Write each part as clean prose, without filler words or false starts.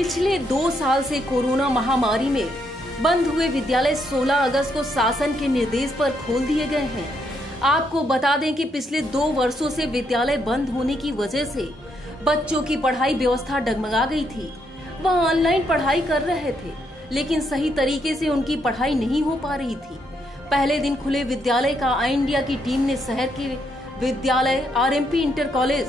पिछले 2 साल से कोरोना महामारी में बंद हुए विद्यालय 16 अगस्त को शासन के निर्देश पर खोल दिए गए हैं। आपको बता दें कि पिछले 2 वर्षों से विद्यालय बंद होने की वजह से बच्चों की पढ़ाई व्यवस्था डगमगा गई थी। वह ऑनलाइन पढ़ाई कर रहे थे, लेकिन सही तरीके से उनकी पढ़ाई नहीं हो पा रही थी। पहले दिन खुले विद्यालय का आई इंडिया की टीम ने शहर के विद्यालय RMP inter college,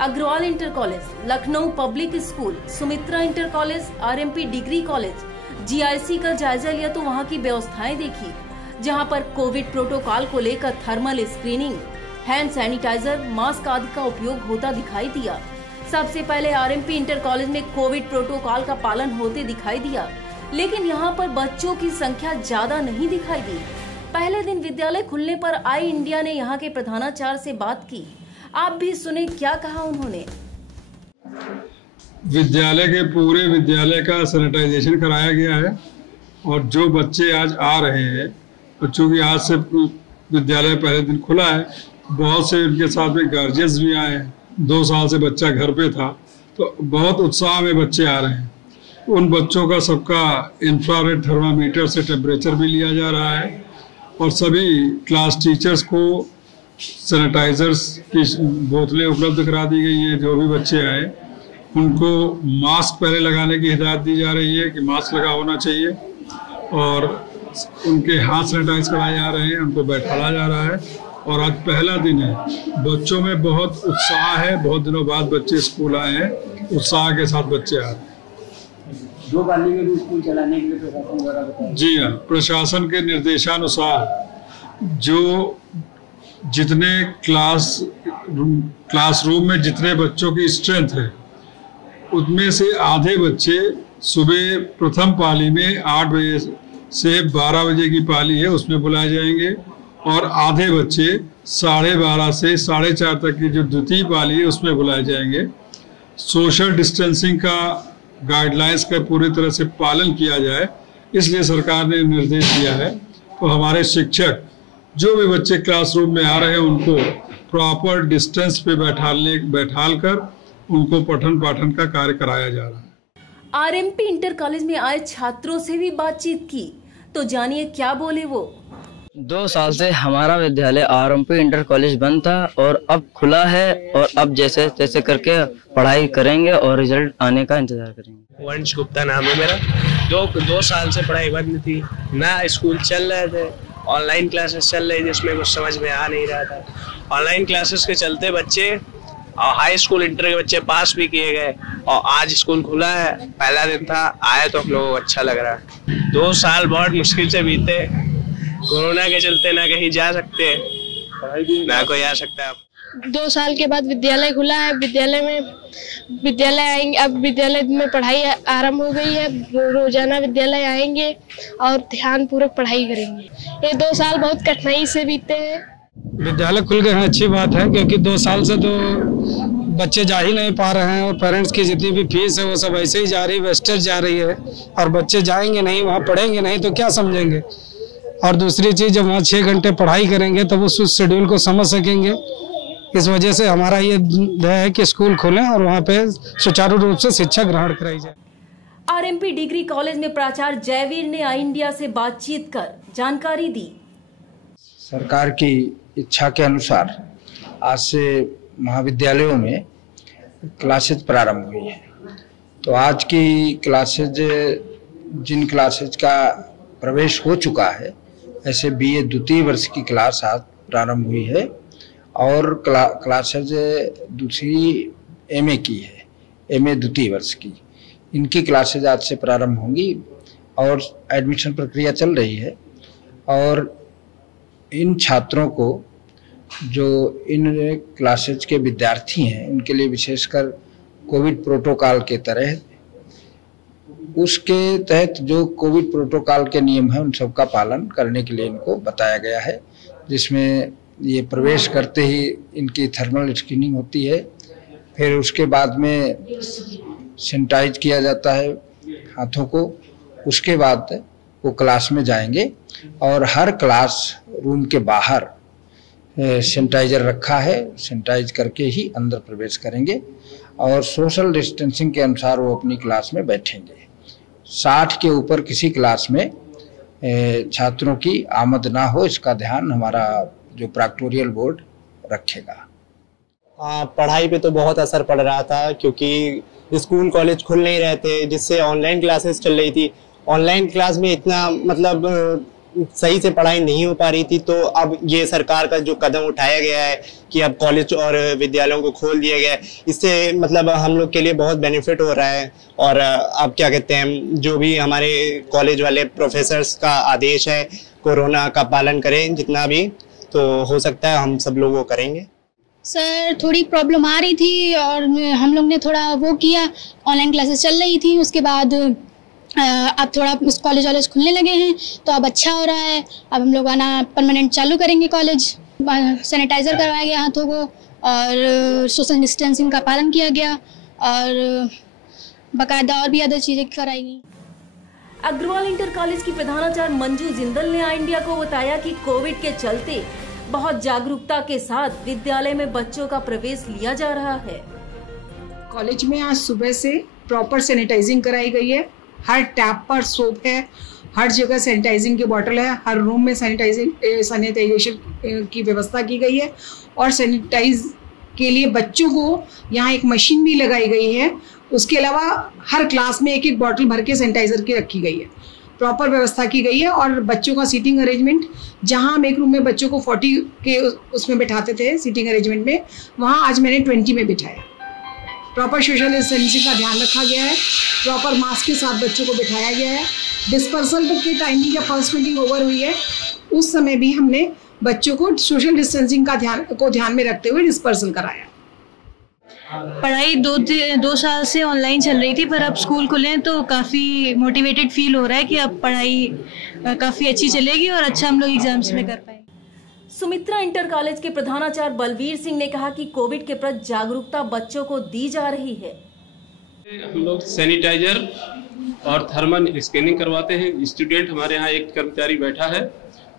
Agarwal inter college, Lucknow public school, Sumitra inter college, RMP degree college, GIC का जायजा लिया तो वहां की व्यवस्थाएं देखी, जहां पर कोविड प्रोटोकॉल को लेकर thermal screening, hand sanitizer, mask आदि का उपयोग होता दिखाई दिया। सबसे पहले आरएमपी इंटर कॉलेज में कोविड प्रोटोकॉल का पालन होते दिखाई दिया, लेकिन यहाँ पर बच्चों की संख्या ज्यादा नहीं दिखाई दी। पहले दिन विद्यालय खुलने पर आई इंडिया ने यहाँ के प्रधानाचार्य से बात की। आप भी सुने क्या कहा उन्होंने। विद्यालय के पूरे विद्यालय का सैनिटाइजेशन कराया गया है और जो बच्चे आज आ रहे हैं, बच्चों की आज से विद्यालय पहले दिन खुला है, बहुत से उनके साथ में गार्जियंस भी आए हैं। 2 साल से बच्चा घर पे था तो बहुत उत्साह में बच्चे आ रहे हैं। उन बच्चों का सबका इंफ्रारेड थर्मामीटर से टेम्परेचर भी लिया जा रहा है और सभी क्लास टीचर्स को सैनिटाइजर्स की बोतलें उपलब्ध करा दी गई हैं। जो भी बच्चे आए उनको मास्क पहले लगाने की हिदायत दी जा रही है कि मास्क लगा होना चाहिए और उनके हाथ सैनिटाइज कराए जा रहे हैं, उनको बैठाया जा रहा है। और आज पहला दिन है, बच्चों में बहुत उत्साह है। बहुत दिनों बाद बच्चे स्कूल आए हैं, उत्साह के साथ बच्चे आ रहे हैं। 2 पाली में भी स्कूल चलाने के लिए प्रशासन द्वारा बताया? जी हाँ, प्रशासन के निर्देशानुसार जो जितने क्लासरूम में जितने बच्चों की स्ट्रेंथ है, उनमें से आधे बच्चे सुबह प्रथम पाली में 8 बजे से 12 बजे की पाली है उसमें बुलाए जाएंगे और आधे बच्चे 12:30 से 4:30 तक की जो द्वितीय पाली है उसमें बुलाए जाएंगे। सोशल डिस्टेंसिंग का गाइडलाइंस का पूरी तरह से पालन किया जाए, इसलिए सरकार ने निर्देश दिया है। तो हमारे शिक्षक जो भी बच्चे क्लासरूम में आ रहे हैं उनको प्रॉपर डिस्टेंस पे बैठाल कर उनको पठन पाठन का कार्य कराया जा रहा है। आरएमपी इंटर कॉलेज में आए छात्रों से भी बातचीत की, तो जानिए क्या बोले वो। 2 साल से हमारा विद्यालय आरएमपी इंटर कॉलेज बंद था और अब खुला है और अब जैसे तैसे करके पढ़ाई करेंगे और रिजल्ट आने का इंतजार करेंगे। वंश गुप्ता नाम है मेरा। 2 साल से पढ़ाई बंद थी, ना स्कूल चल रहे थे, ऑनलाइन क्लासेस चल रही थी, उसमें कुछ समझ में आ नहीं रहा था। ऑनलाइन क्लासेस के चलते बच्चे और हाई स्कूल इंटर के बच्चे पास भी किए गए और आज स्कूल खुला है, पहला दिन था, आए तो हम लोगों को अच्छा लग रहा है। 2 साल बहुत मुश्किल से बीते, कोरोना के चलते ना कहीं जा सकते ना कोई आ सकता है। 2 साल के बाद विद्यालय खुला है। विद्यालय आएंगे, अब विद्यालय में पढ़ाई आरंभ हो गई है। रोजाना विद्यालय आएंगे और ध्यान पूर्वक पढ़ाई करेंगे। ये 2 साल बहुत कठिनाई से बीते हैं। विद्यालय खुल गए हैं, अच्छी बात है, क्योंकि 2 साल से तो बच्चे जा ही नहीं पा रहे हैं और पेरेंट्स की जितनी भी फीस है वो सब ऐसे ही जा रही है, वेस्टेज जा रही है और बच्चे जाएंगे नहीं, वहाँ पढ़ेंगे नहीं तो क्या समझेंगे। और दूसरी चीज़, जब वहाँ 6 घंटे पढ़ाई करेंगे तब उस शेड्यूल को समझ सकेंगे। इस वजह से हमारा ये है कि स्कूल खोलें और वहाँ पे सुचारू रूप से शिक्षा ग्रहण कराई जाए। आरएमपी डिग्री कॉलेज में प्राचार्य जयवीर ने आई इंडिया से बातचीत कर जानकारी दी। सरकार की इच्छा के अनुसार आज से महाविद्यालयों में क्लासेज प्रारंभ हुई है। तो आज की क्लासेज, जिन क्लासेज का प्रवेश हो चुका है, ऐसे बीए द्वितीय वर्ष की क्लास आज प्रारंभ हुई है और क्लासेज दूसरी एमए की है, एमए द्वितीय वर्ष की। इनकी क्लासेज आज से प्रारंभ होंगी और एडमिशन प्रक्रिया चल रही है। और इन छात्रों को, जो इन क्लासेज के विद्यार्थी हैं, उनके लिए विशेषकर कोविड प्रोटोकॉल के तहत, उसके तहत जो कोविड प्रोटोकॉल के नियम हैं उन सब का पालन करने के लिए इनको बताया गया है, जिसमें ये प्रवेश करते ही इनकी थर्मल स्क्रीनिंग होती है, फिर उसके बाद में सैनिटाइज किया जाता है हाथों को, उसके बाद वो क्लास में जाएंगे और हर क्लास रूम के बाहर सैनिटाइजर रखा है, सैनिटाइज करके ही अंदर प्रवेश करेंगे और सोशल डिस्टेंसिंग के अनुसार वो अपनी क्लास में बैठेंगे। 60 के ऊपर किसी क्लास में छात्रों की आमद ना हो, इसका ध्यान हमारा जो प्रैक्टोरियल बोर्ड रखेगा। पढ़ाई पे तो बहुत असर पड़ रहा था क्योंकि स्कूल कॉलेज खुल नहीं रहे थे, जिससे ऑनलाइन क्लासेस चल रही थी। ऑनलाइन क्लास में इतना मतलब सही से पढ़ाई नहीं हो पा रही थी, तो अब ये सरकार का जो कदम उठाया गया है कि अब कॉलेज और विद्यालयों को खोल दिया गया है, इससे मतलब हम लोग के लिए बहुत बेनिफिट हो रहा है। और अब क्या कहते हैं, जो भी हमारे कॉलेज वाले प्रोफेसर्स का आदेश है, कोरोना का पालन करें जितना भी, तो हो सकता है हम सब लोग वो करेंगे। सर थोड़ी प्रॉब्लम आ रही थी और हम लोग ने थोड़ा वो किया, ऑनलाइन क्लासेस चल रही थी, उसके बाद अब थोड़ा कॉलेज वॉलेज खुलने लगे हैं तो अब अच्छा हो रहा है। अब हम लोग आना परमानेंट चालू करेंगे कॉलेज। सैनिटाइज़र करवाया गया हाथों को और सोशल डिस्टेंसिंग का पालन किया गया और बाकायदा और भी अदर चीज़ें कराई गई। अग्रवाल इंटर कॉलेज की प्रधानाचार्य मंजू जिंदल ने आई इंडिया को बताया कि कोविड के चलते बहुत जागरूकता के साथ विद्यालय में बच्चों का प्रवेश लिया जा रहा है। कॉलेज में आज सुबह से प्रॉपर सैनिटाइजिंग कराई गई है। हर टैप पर सोप है, हर जगह सैनिटाइजिंग की बोतल है, हर रूम में सैनिटाइजेशन की व्यवस्था की गई है और सैनिटाइज के लिए बच्चों को यहाँ एक मशीन भी लगाई गई है। उसके अलावा हर क्लास में एक एक बॉटल भर के सैनिटाइजर की रखी गई है, प्रॉपर व्यवस्था की गई है। और बच्चों का सीटिंग अरेंजमेंट, जहाँ हम एक रूम में बच्चों को 40 के उसमें बैठाते थे सीटिंग अरेंजमेंट में, वहाँ आज मैंने 20 में बिठाया। प्रॉपर सोशल डिस्टेंसिंग का ध्यान रखा गया है, प्रॉपर मास्क के साथ बच्चों को बिठाया गया है। डिस्पर्सल के टाइमिंग जब फर्स्ट मीटिंग ओवर हुई है उस समय भी हमने बच्चों को सोशल डिस्टेंसिंग का ध्यान में रखते हुए डिस्पर्सल कराया। पढ़ाई दो साल से ऑनलाइन चल रही थी, पर अब स्कूल खुले तो काफ़ी मोटिवेटेड फील हो रहा है कि अब पढ़ाई काफ़ी अच्छी चलेगी और अच्छा हम लोग एग्जाम्स में कर पाएंगे। सुमित्रा इंटर कॉलेज के प्रधानाचार्य बलवीर सिंह ने कहा कि कोविड के प्रति जागरूकता बच्चों को दी जा रही है। हम लोग सैनिटाइजर और थर्मल स्कैनिंग करवाते हैं। स्टूडेंट हमारे यहाँ एक कर्मचारी बैठा है,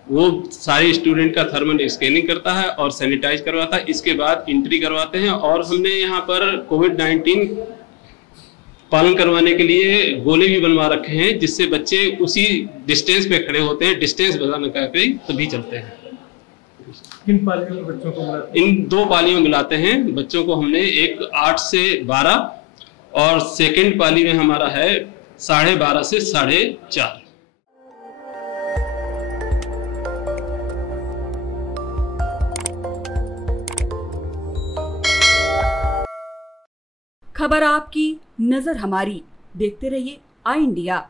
वो सारे स्टूडेंट का थर्मल स्कैनिंग करता है और सैनिटाइज करवाता है। इसके बाद एंट्री करवाते हैं और हमने यहाँ पर कोविड-19 पालन करवाने के लिए गोले भी बनवा रखे हैं, जिससे बच्चे उसी डिस्टेंस पे खड़े होते हैं। डिस्टेंस बनाने करके तभी चलते हैं। किन पालियों में बच्चों को मिलाते हैं? इन 2 पालियों में मिलाते हैं बच्चों को। हमने एक 8 से 12 और सेकेंड पाली में हमारा है 12:30 से 4:30। खबर आपकी, नजर हमारी। देखते रहिए आई इंडिया।